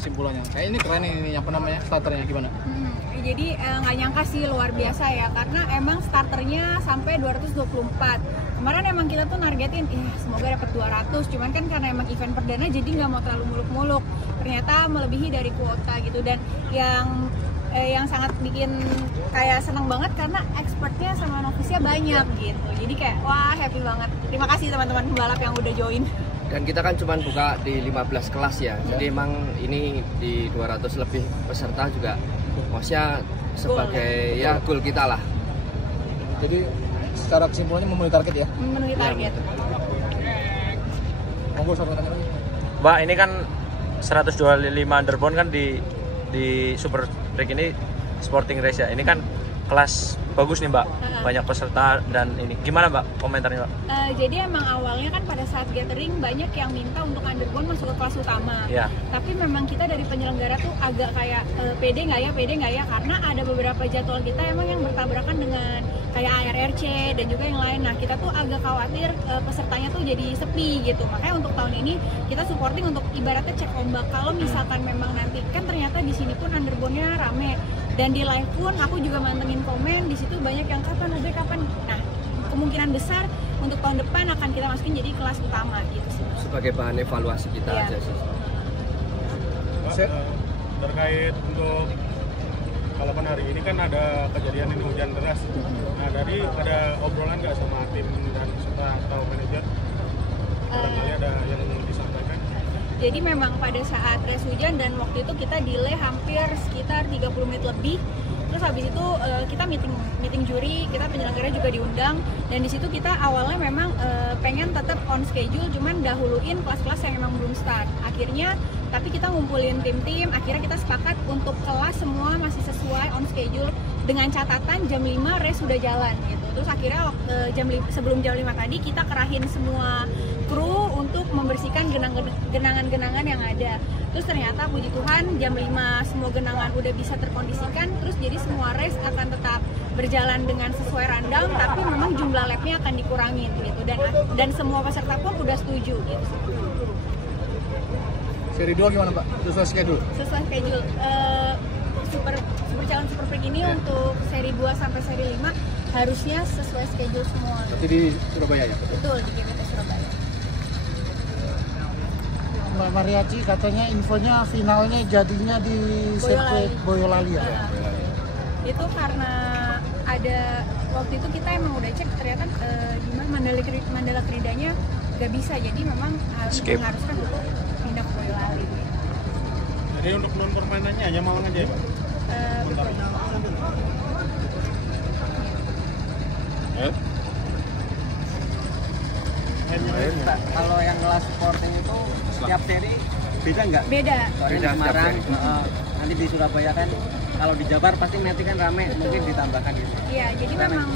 kesimpulannya? Kayak ini keren ini apa namanya starternya gimana? Jadi nggak nyangka sih, luar biasa ya, karena emang starternya sampai 224. Kemarin emang kita tuh nargetin, semoga dapat 200, cuman kan karena emang event perdana jadi nggak mau terlalu muluk-muluk. Ternyata melebihi dari kuota gitu, dan yang sangat bikin kayak seneng banget karena expertnya sama novice-nya banyak gitu. Jadi kayak wah happy banget. Terima kasih teman-teman pembalap yang udah join. Dan kita kan cuma buka di 15 kelas ya. Jadi emang ini di 200 lebih peserta juga maksudnya sebagai ya goal kita lah. Jadi secara kesimpulannya memenuhi target ya? Memenuhi target. Monggo satu lagi. Mbak, ini kan 125 underbone kan di Super Track ini sporting race ya. Ini kan kelas bagus nih Mbak, banyak peserta dan ini gimana Mbak komentarnya Mbak? Jadi emang awalnya kan pada saat gathering banyak yang minta untuk underbone masuk ke kelas utama. Ya. Tapi memang kita dari penyelenggara tuh agak kayak pede nggak ya, karena ada beberapa jadwal kita emang yang bertabrakan dengan kayak ARRC dan juga yang lain. Nah kita tuh agak khawatir pesertanya tuh jadi sepi gitu. Makanya untuk tahun ini kita supporting untuk ibaratnya cek ombak. Kalau misalkan memang nanti kan ternyata di sini pun underbone-nya rame. Dan di live pun aku juga mantengin komen, di situ banyak yang kapan. Nah, kemungkinan besar untuk tahun depan akan kita masukin jadi kelas utama gitu sih. Sebagai bahan evaluasi kita aja sih. Terkait untuk balapan hari ini kan ada kejadian ini hujan deras. Nah, dari ada obrolan nggak sama tim dan serta atau manajer? Barangkali ada yang disampaikan? Jadi memang pada saat race hujan dan waktu itu kita delay hampir sekitar 30 menit lebih. Terus habis itu kita meeting juri, kita penyelenggara juga diundang, dan di situ kita awalnya memang pengen tetap on schedule, cuman dahuluin kelas-kelas yang emang belum start. Akhirnya tapi kita ngumpulin tim-tim, akhirnya kita sepakat untuk kelas semua masih sesuai on schedule dengan catatan jam 5 race sudah jalan gitu. Terus akhirnya sebelum jam 5 tadi kita kerahin semua kru untuk membersihkan genangan-genangan yang ada. Terus ternyata puji Tuhan jam 5 semua genangan udah bisa terkondisikan, terus jadi semua race akan tetap berjalan dengan sesuai rundown, tapi memang jumlah lapnya akan dikurangin gitu, dan semua peserta pun udah setuju gitu. Seri 2 gimana Pak? Sesuai schedule? Sesuai schedule. Super Challenge Super Freak ini untuk seri 2 sampai seri 5 harusnya sesuai schedule semua. Berarti di Surabaya ya? Betul, di GP Surabaya. Mbak Mariachi katanya infonya finalnya jadinya di sirkuit Boyolali ya? Itu karena ada waktu itu kita emang udah cek ternyata gimana Mandala Kridanya nggak bisa, jadi memang harus mengharuskan untuk pindah ke Boyolali. Jadi untuk non permainannya hanya Malang aja ya Pak? Kalau yang kelas sporting itu setiap seri beda nggak? Beda. Soalnya di Semarang, nanti di Surabaya kan, kalau di Jabar pasti nanti kan rame. Betul. Mungkin ditambahkan gitu. Iya, jadi memang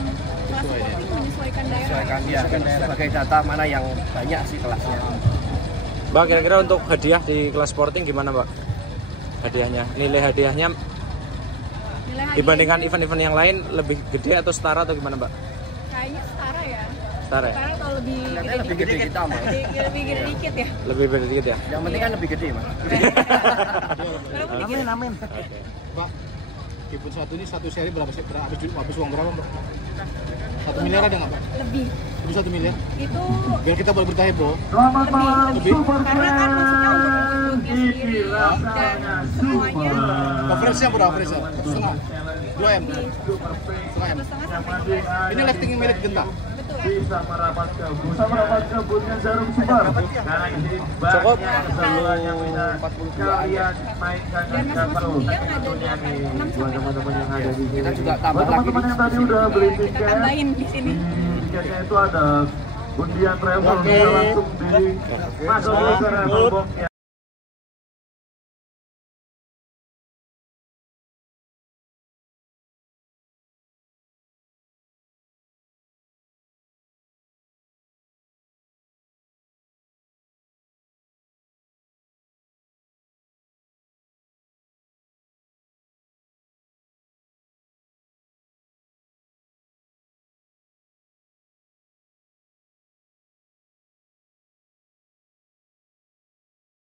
kelas sporting menyesuaikan daerah. Sebagai data mana yang banyak sih kelasnya. Mbak, kira-kira untuk hadiah di kelas sporting gimana Mbak? Hadiahnya, nilai hadiahnya dibandingkan event-event yang lain lebih gede atau setara atau gimana Mbak? Kayaknya setara ya. Setara ya? Setara atau lebih gede kita Mas. Lebih gede dikit ya. Lebih gede dikit ya? Yang penting kan lebih gede Mas. Amin. Pak, Kipun satu ini satu seri berapa sih? Habis uang berapa Mbak? 1 miliar ada nggak Pak? Lebih. Lebih 1 miliar? Itu Biar kita boleh bertanya bro. lebih. Karena kan maksudnya untuk sendiri dan semuanya Coverage-nya berapa coverage-nya? Setengah? 2 M? Setengah M? Ini lifting milik Genta? bisa merapat kebunnya Jarum Super karena ini cukup kalian mainkan dan terus tentunya nih buat teman-teman yang ada di sini. Kita juga tambah Buat teman-teman yang tadi udah beli kita tiket, tambahin di sini. tiketnya itu ada undian travel, bisa langsung di masuk ke travel box.